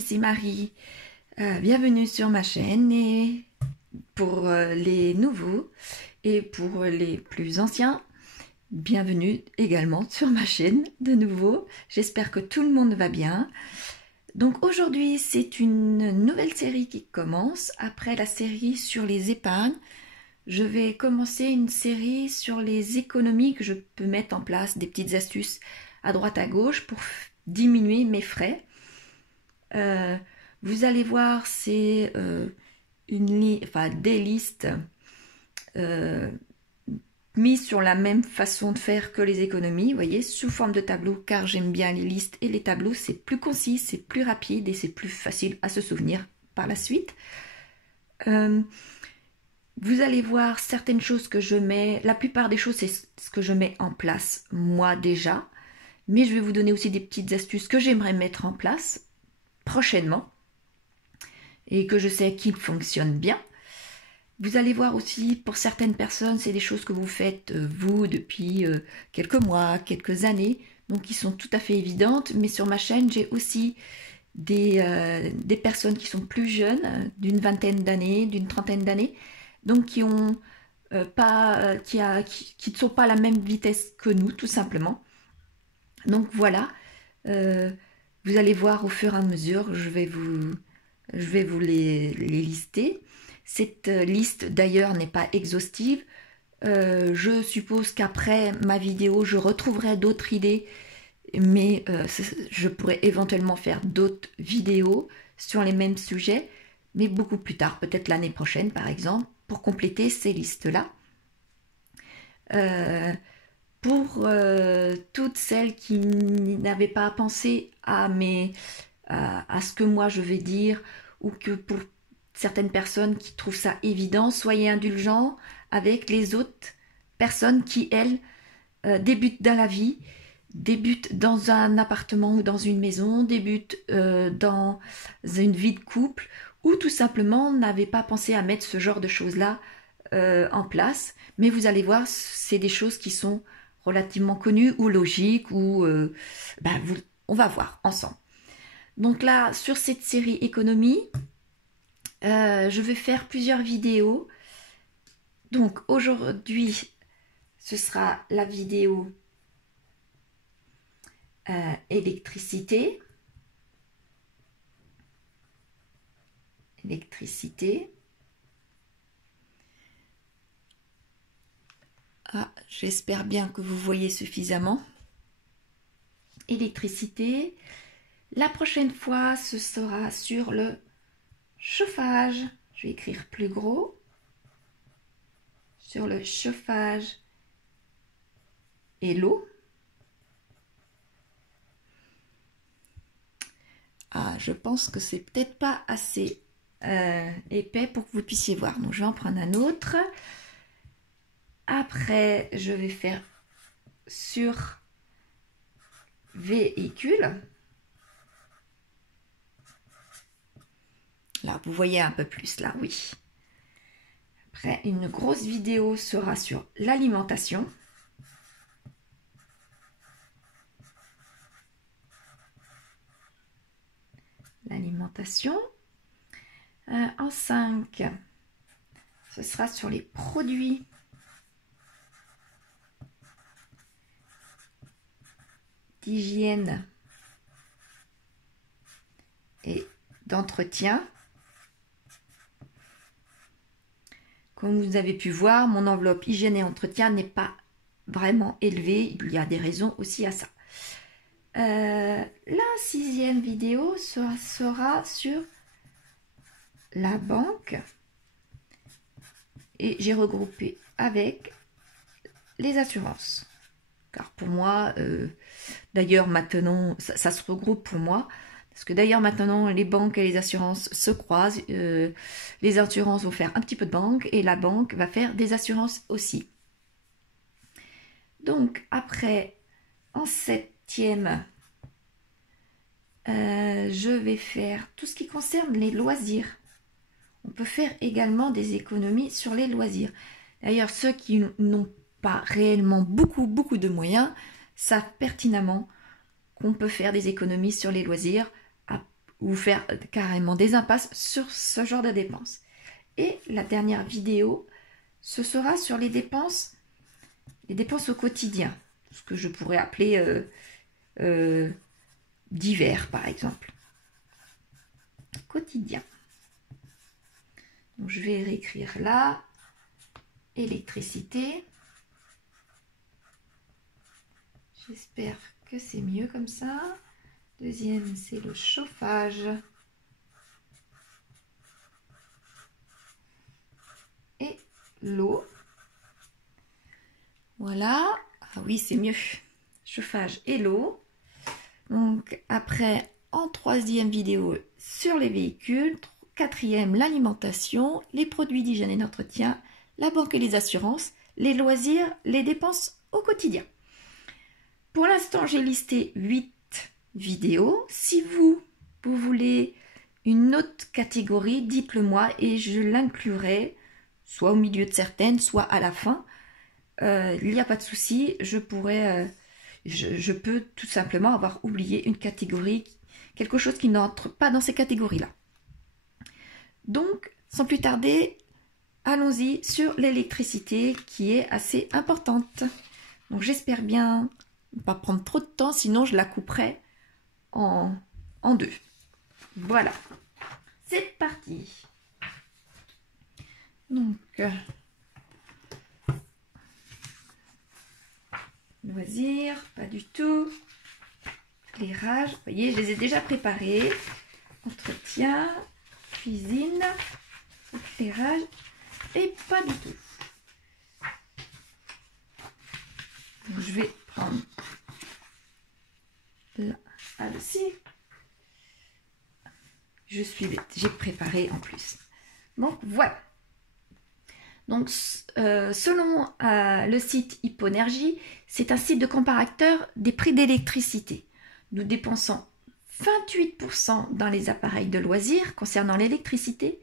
ici Marie. Bienvenue sur ma chaîne et pour les nouveaux et pour les plus anciens, bienvenue également sur ma chaîne de nouveau. J'espère que tout le monde va bien. Donc aujourd'hui, c'est une nouvelle série qui commence. Après la série sur les épargnes, je vais commencer une série sur les économies que je peux mettre en place, des petites astuces à droite à gauche pour diminuer mes frais. Vous allez voir, c'est des listes mises sur la même façon de faire que les économies, vous voyez, sous forme de tableau, car j'aime bien les listes et les tableaux, c'est plus concis, c'est plus rapide et c'est plus facile à se souvenir par la suite. Vous allez voir certaines choses que je mets, la plupart des choses c'est ce que je mets en place moi déjà, mais je vais vous donner aussi des petites astuces que j'aimerais mettre en place prochainement et que je sais qu'ils fonctionnent bien. Vous allez voir aussi, pour certaines personnes, c'est des choses que vous faites vous depuis quelques mois, quelques années, donc qui sont tout à fait évidentes, mais sur ma chaîne j'ai aussi des personnes qui sont plus jeunes, d'une vingtaine d'années, d'une trentaine d'années, donc qui ont qui ne sont pas à la même vitesse que nous, tout simplement. Donc voilà, vous allez voir au fur et à mesure, je vais vous les lister. Cette liste d'ailleurs n'est pas exhaustive. Je suppose qu'après ma vidéo, je retrouverai d'autres idées, mais je pourrais éventuellement faire d'autres vidéos sur les mêmes sujets, mais beaucoup plus tard, peut-être l'année prochaine par exemple, pour compléter ces listes-là. Pour toutes celles qui n'avaient pas pensé à ce que moi je vais dire, ou que pour certaines personnes qui trouvent ça évident, soyez indulgents avec les autres personnes qui, elles, débutent dans la vie, débutent dans un appartement ou dans une maison, débutent dans une vie de couple, ou tout simplement n'avaient pas pensé à mettre ce genre de choses-là en place. Mais vous allez voir, c'est des choses qui sont relativement connues ou logiques, ou on va voir ensemble. Donc là, sur cette série économie, je vais faire plusieurs vidéos. Donc aujourd'hui, ce sera la vidéo électricité. J'espère bien que vous voyez suffisamment. Électricité. La prochaine fois, ce sera sur le chauffage. Je vais écrire plus gros. Sur le chauffage et l'eau. Je pense que c'est peut-être pas assez épais pour que vous puissiez voir. Donc, je vais en prendre un autre. Après, je vais faire sur véhicule. Là, vous voyez un peu plus, là, oui. Après, une grosse vidéo sera sur l'alimentation. En 5, ce sera sur les produits d'hygiène et d'entretien. Comme vous avez pu voir, mon enveloppe hygiène et entretien n'est pas vraiment élevée. Il y a des raisons aussi à ça. La 6e vidéo sera sur la banque. Et j'ai regroupé avec les assurances. Car pour moi, d'ailleurs maintenant, ça se regroupe pour moi. Parce que d'ailleurs maintenant, les banques et les assurances se croisent. Les assurances vont faire un petit peu de banque et la banque va faire des assurances aussi. Donc après, en 7e, je vais faire tout ce qui concerne les loisirs. On peut faire également des économies sur les loisirs. D'ailleurs, ceux qui n'ont pas réellement beaucoup de moyens savent pertinemment qu'on peut faire des économies sur les loisirs ou faire carrément des impasses sur ce genre de dépenses. Et la dernière vidéo, ce sera sur les dépenses au quotidien, ce que je pourrais appeler divers par exemple. Quotidien. Donc je vais réécrire là, électricité. J'espère que c'est mieux comme ça. Deuxième, c'est le chauffage. Et l'eau. Voilà. Ah oui, c'est mieux. Chauffage et l'eau. Donc après, en troisième vidéo, sur les véhicules. Quatrième, l'alimentation, les produits d'hygiène et d'entretien, la banque et les assurances, les loisirs, les dépenses au quotidien. Pour l'instant, j'ai listé 8 vidéos. Si vous voulez une autre catégorie, dites-le moi et je l'inclurai soit au milieu de certaines, soit à la fin. Il n'y a pas de souci, je peux tout simplement avoir oublié une catégorie, quelque chose qui n'entre pas dans ces catégories-là. Donc, sans plus tarder, allons-y sur l'électricité qui est assez importante. Donc, j'espère bien ne pas prendre trop de temps, sinon je la couperai en deux. Voilà, c'est parti. Donc, loisirs, pas du tout. Éclairage, vous voyez, je les ai déjà préparés. Entretien, cuisine, éclairage et pas du tout. Donc, je vais prendre là, aussi. Je suis bête, j'ai préparé en plus. Donc voilà. Donc selon le site Hipponergie, c'est un site de comparateur des prix d'électricité. Nous dépensons 28% dans les appareils de loisirs concernant l'électricité,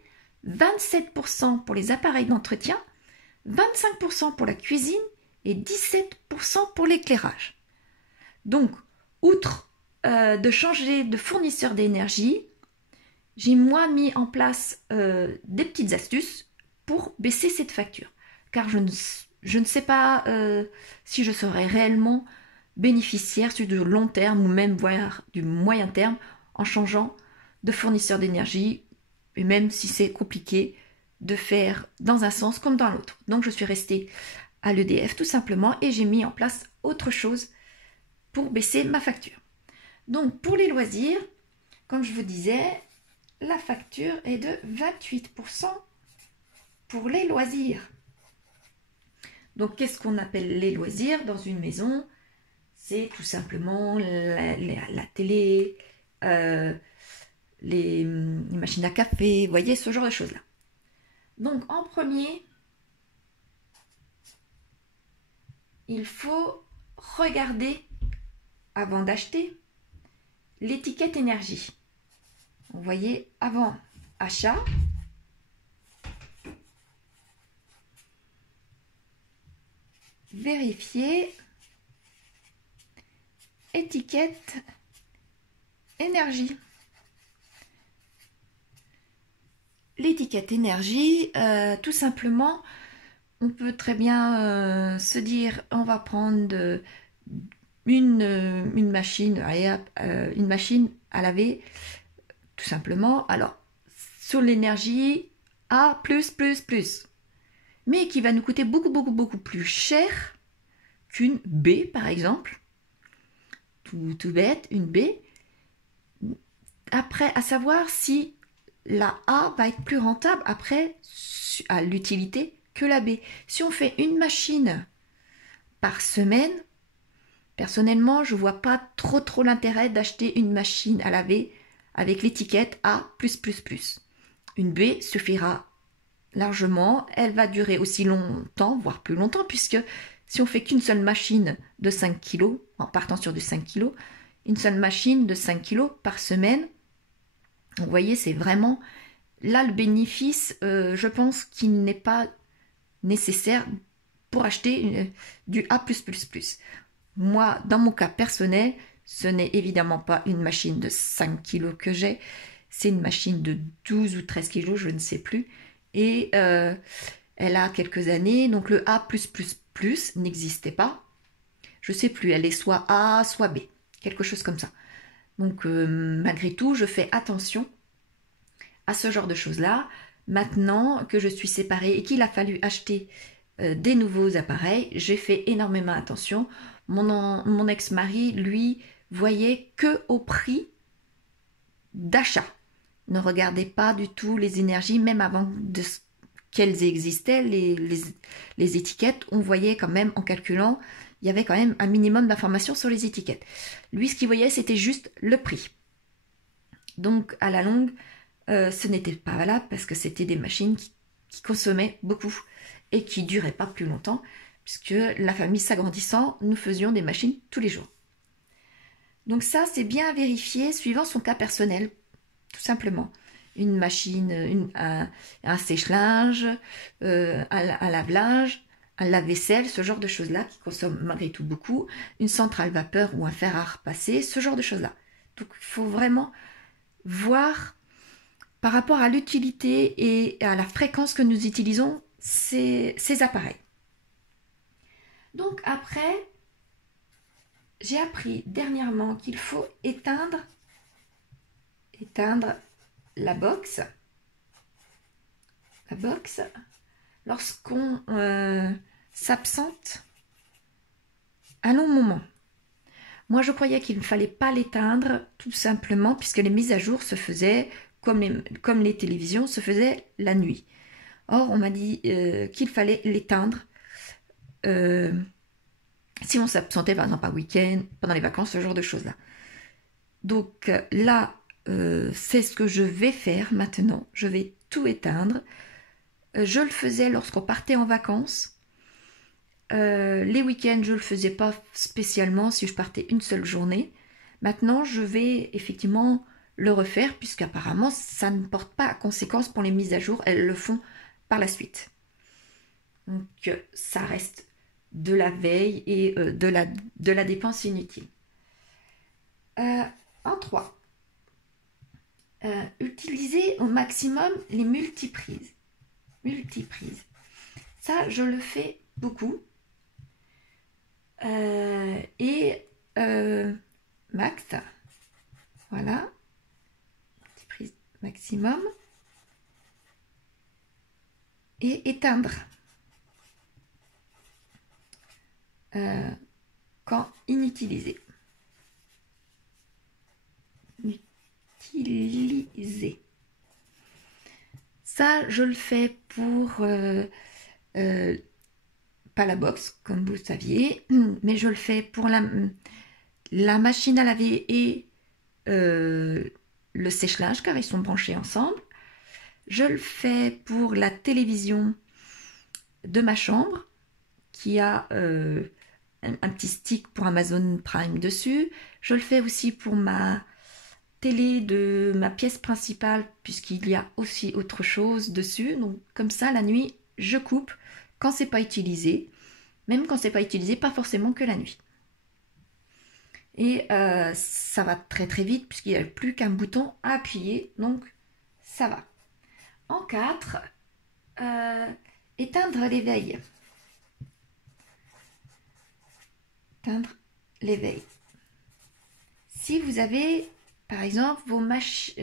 27% pour les appareils d'entretien, 25% pour la cuisine et 17% pour l'éclairage. Donc, outre de changer de fournisseur d'énergie, j'ai moi mis en place des petites astuces pour baisser cette facture. Car je ne sais pas si je serai réellement bénéficiaire sur du long terme ou même voire du moyen terme en changeant de fournisseur d'énergie et même si c'est compliqué de faire dans un sens comme dans l'autre. Donc je suis restée à l'EDF tout simplement et j'ai mis en place autre chose pour baisser ma facture. Donc pour les loisirs, comme je vous disais, la facture est de 28% pour les loisirs. Donc qu'est-ce qu'on appelle les loisirs dans une maison? C'est tout simplement la télé, les machines à café, vous voyez, ce genre de choses-là. Donc en premier, il faut regarder, avant d'acheter, l'étiquette énergie. Vous voyez, avant achat, vérifier étiquette énergie. L'étiquette énergie, tout simplement, on peut très bien se dire, on va prendre une machine, une machine à laver, tout simplement. Alors, sur l'énergie A+++, mais qui va nous coûter beaucoup plus cher qu'une B, par exemple. Tout bête, une B. Après, à savoir si la A va être plus rentable après à l'utilité que la B. Si on fait une machine par semaine, personnellement, je ne vois pas trop l'intérêt d'acheter une machine à laver avec l'étiquette A+++. Une B suffira largement, elle va durer aussi longtemps, voire plus longtemps, puisque si on fait qu'une seule machine de 5 kg, en partant sur du 5 kg, une seule machine de 5 kg par semaine, vous voyez, c'est vraiment là le bénéfice, je pense qu'il n'est pas nécessaire pour acheter du A+++. Moi, dans mon cas personnel, ce n'est évidemment pas une machine de 5 kg que j'ai, C'est une machine de 12 ou 13 kilos, je ne sais plus. Et elle a quelques années, donc le A++ n'existait pas. Je ne sais plus, elle est soit A, soit B, quelque chose comme ça. Donc malgré tout, je fais attention à ce genre de choses-là. Maintenant que je suis séparée et qu'il a fallu acheter des nouveaux appareils, j'ai fait énormément attention. Mon ex-mari, lui, voyait que au prix d'achat. Ne regardait pas du tout les énergies, même avant qu'elles existaient, les étiquettes, on voyait quand même en calculant, il y avait quand même un minimum d'informations sur les étiquettes. Lui, ce qu'il voyait, c'était juste le prix. Donc, à la longue, ce n'était pas valable parce que c'était des machines qui consommaient beaucoup et qui ne duraient pas plus longtemps, puisque la famille s'agrandissant, nous faisions des machines tous les jours. Donc ça, c'est bien à vérifier suivant son cas personnel, tout simplement. Une machine, un sèche-linge, un lave-linge, un lave-vaisselle, ce genre de choses-là qui consomment malgré tout beaucoup, une centrale vapeur ou un fer à repasser, ce genre de choses-là. Donc il faut vraiment voir par rapport à l'utilité et à la fréquence que nous utilisons ces appareils. Donc après, j'ai appris dernièrement qu'il faut éteindre la box lorsqu'on s'absente un long moment. Moi, je croyais qu'il ne fallait pas l'éteindre tout simplement puisque les mises à jour se faisaient comme les télévisions se faisaient la nuit. Or, on m'a dit qu'il fallait l'éteindre si on s'absentait par exemple un week-end, pendant les vacances, ce genre de choses-là. Donc là, c'est ce que je vais faire maintenant. Je vais tout éteindre. Je le faisais lorsqu'on partait en vacances. Les week-ends, je ne le faisais pas spécialement si je partais une seule journée. Maintenant, je vais effectivement le refaire puisqu'apparemment, ça ne porte pas à conséquence pour les mises à jour. Elles le font par la suite. Donc, ça reste de la veille et de la dépense inutile. En 3. Utiliser au maximum les multiprises. Ça, je le fais beaucoup. Max, voilà, multiprise maximum. Et éteindre. Quand inutilisé. Utiliser. Ça, je le fais pour pas la box, comme vous le saviez, mais je le fais pour la machine à laver et le sèche-linge, car ils sont branchés ensemble. Je le fais pour la télévision de ma chambre, qui a un petit stick pour Amazon Prime dessus. Je le fais aussi pour ma télé de ma pièce principale, puisqu'il y a aussi autre chose dessus. Donc comme ça, la nuit, je coupe quand c'est pas utilisé. Même quand c'est pas utilisé, pas forcément que la nuit. Et ça va très très vite, puisqu'il n'y a plus qu'un bouton à appuyer. Donc ça va. En 4, éteindre l'éveil. Éteindre l'éveil. Si vous avez, par exemple, vos machines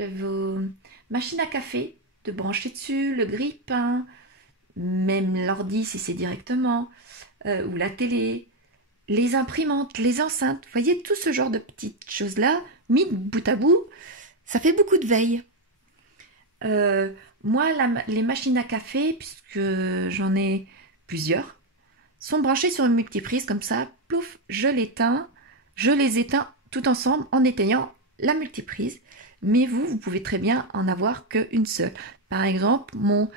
à café de brancher dessus, le grille-pain, même l'ordi si c'est directement, ou la télé, les imprimantes, les enceintes, vous voyez, tout ce genre de petites choses-là, mis bout à bout, ça fait beaucoup de veille. Moi, les machines à café, puisque j'en ai plusieurs, sont branchées sur une multiprise comme ça, plouf, je les éteins tout ensemble en éteignant la multiprise. Mais vous pouvez très bien en avoir qu'une seule. Par exemple, mon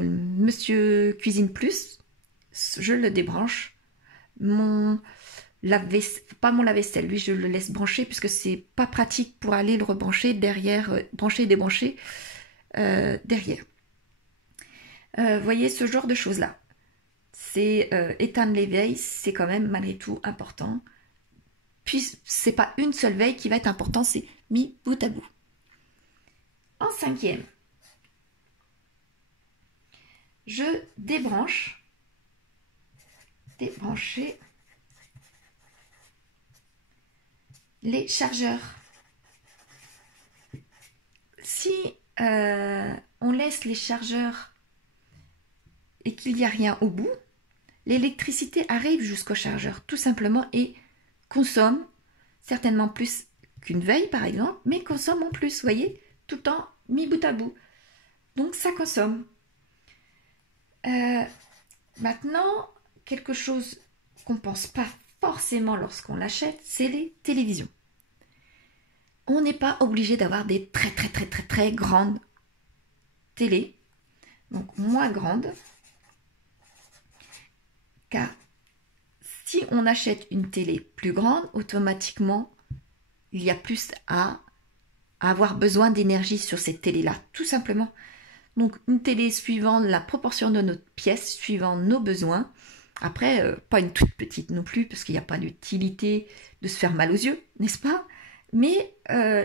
Monsieur Cuisine Plus, je le débranche. Pas mon lave-vaisselle, lui je le laisse brancher puisque c'est pas pratique pour aller le rebrancher derrière, brancher et débrancher derrière. Voyez ce genre de choses là. C'est éteindre l'éveil, c'est quand même malgré tout important puis c'est pas une seule veille qui va être importante, c'est mis bout à bout. En cinquième, je débrancher les chargeurs. Si on laisse les chargeurs et qu'il n'y a rien au bout, l'électricité arrive jusqu'au chargeur tout simplement et consomme certainement plus qu'une veille par exemple, mais consomme en plus, vous voyez, tout le temps mis bout à bout. Donc ça consomme. Maintenant, quelque chose qu'on ne pense pas forcément lorsqu'on l'achète, c'est les télévisions. On n'est pas obligé d'avoir des très grandes télé, donc moins grande, car si on achète une télé plus grande, automatiquement, il y a plus à avoir besoin d'énergie sur cette télé-là, tout simplement. Donc une télé suivant la proportion de notre pièce, suivant nos besoins. Après, pas une toute petite non plus, parce qu'il n'y a pas d'utilité de se faire mal aux yeux, n'est-ce pas? Mais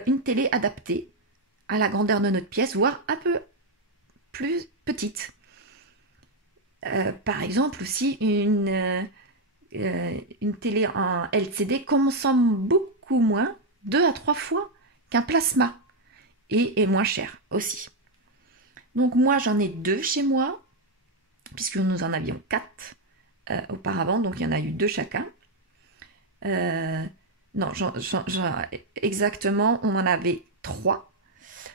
une télé adaptée à la grandeur de notre pièce, voire un peu plus petite. Par exemple aussi une télé en LCD consomme beaucoup moins, 2 à 3 fois qu'un plasma, et est moins cher aussi. Donc moi j'en ai 2 chez moi, puisque nous en avions 4 auparavant, donc il y en a eu 2 chacun. Non, exactement, on en avait 3.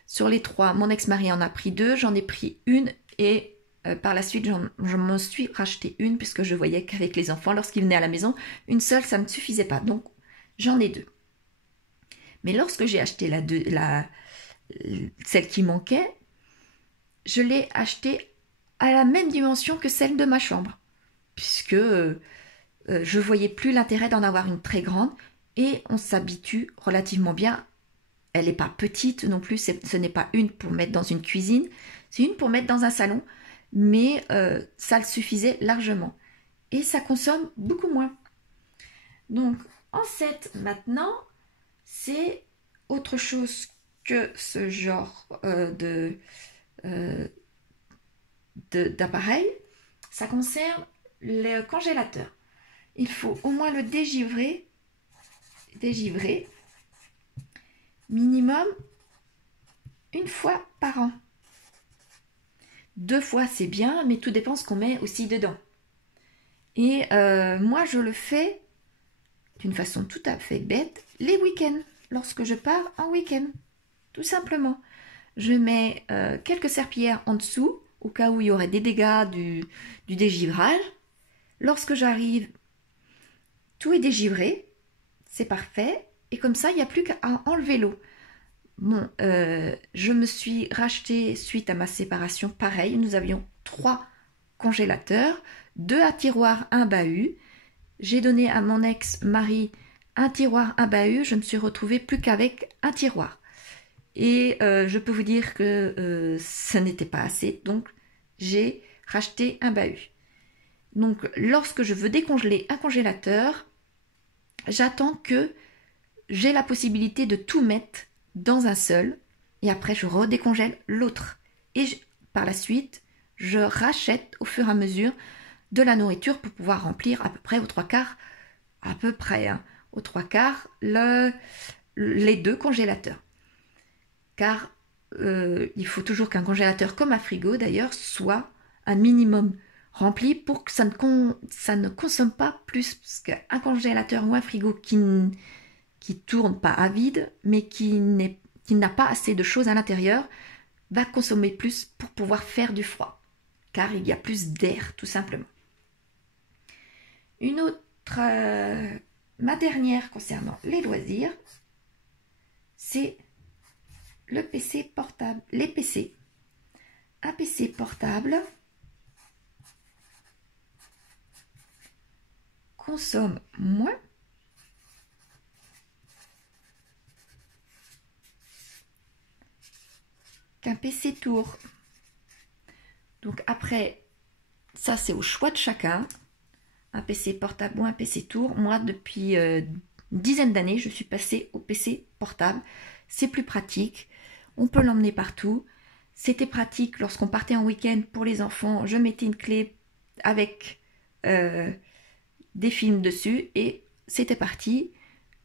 Sur les 3, mon ex-mari en a pris 2, j'en ai pris une et par la suite, je m'en suis racheté une puisque je voyais qu'avec les enfants, lorsqu'ils venaient à la maison, une seule, ça ne suffisait pas. Donc, j'en ai 2. Mais lorsque j'ai acheté celle qui manquait, je l'ai achetée à la même dimension que celle de ma chambre, puisque je voyais plus l'intérêt d'en avoir une très grande et on s'habitue relativement bien. Elle n'est pas petite non plus, ce n'est pas une pour mettre dans une cuisine, c'est une pour mettre dans un salon, mais ça le suffisait largement. Et ça consomme beaucoup moins. Donc, en 7 maintenant, c'est autre chose que ce genre d'appareil. Ça concerne le congélateur. Il faut au moins le dégivrer minimum une fois par an. 2 fois c'est bien, mais tout dépend ce qu'on met aussi dedans. Et moi je le fais d'une façon tout à fait bête les week-ends, lorsque je pars en week-end, tout simplement. Je mets quelques serpillères en dessous, au cas où il y aurait des dégâts du dégivrage. Lorsque j'arrive, tout est dégivré, c'est parfait, et comme ça, il n'y a plus qu'à enlever l'eau. Bon, je me suis racheté suite à ma séparation, pareil, nous avions 3 congélateurs, 2 à tiroir, 1 bahut. J'ai donné à mon ex-mari un tiroir, un bahut, je me suis retrouvée plus qu'avec un tiroir. Et je peux vous dire que ce n'était pas assez, donc j'ai racheté un bahut. Donc lorsque je veux décongeler un congélateur, j'attends que j'ai la possibilité de tout mettre dans un seul, et après je redécongèle l'autre. Et par la suite, je rachète au fur et à mesure de la nourriture pour pouvoir remplir à peu près aux 3/4, aux 3/4 les 2 congélateurs. Car il faut toujours qu'un congélateur, comme un frigo d'ailleurs, soit un minimum rempli pour que ça ne consomme pas plus. Parce qu'un congélateur ou un frigo qui tourne pas à vide, mais qui n'a pas assez de choses à l'intérieur, va consommer plus pour pouvoir faire du froid. Car il y a plus d'air, tout simplement. Une autre, ma dernière concernant les loisirs, c'est le PC portable, les PC. Un PC portable consomme moins qu'un PC tour. Donc après, ça c'est au choix de chacun. Un PC portable ou un PC tour. Moi, depuis une dizaine d'années, je suis passée au PC portable. C'est plus pratique, on peut l'emmener partout. C'était pratique lorsqu'on partait en week-end pour les enfants. Je mettais une clé avec des films dessus et c'était parti.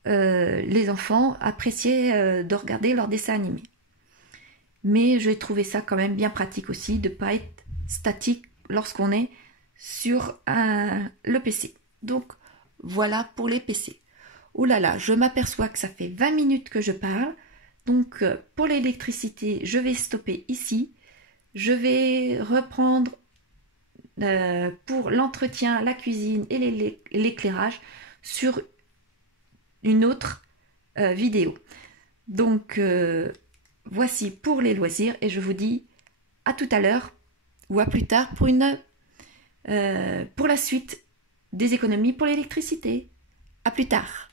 Les enfants appréciaient de regarder leurs dessins animés. Mais j'ai trouvé ça quand même bien pratique aussi de ne pas être statique lorsqu'on est sur le PC. Donc voilà pour les PC. Oh là là, je m'aperçois que ça fait 20 minutes que je parle. Donc pour l'électricité, je vais stopper ici. Je vais reprendre pour l'entretien, la cuisine et l'éclairage sur une autre vidéo. Donc voici pour les loisirs et je vous dis à tout à l'heure ou à plus tard pour la suite des économies pour l'électricité. À plus tard.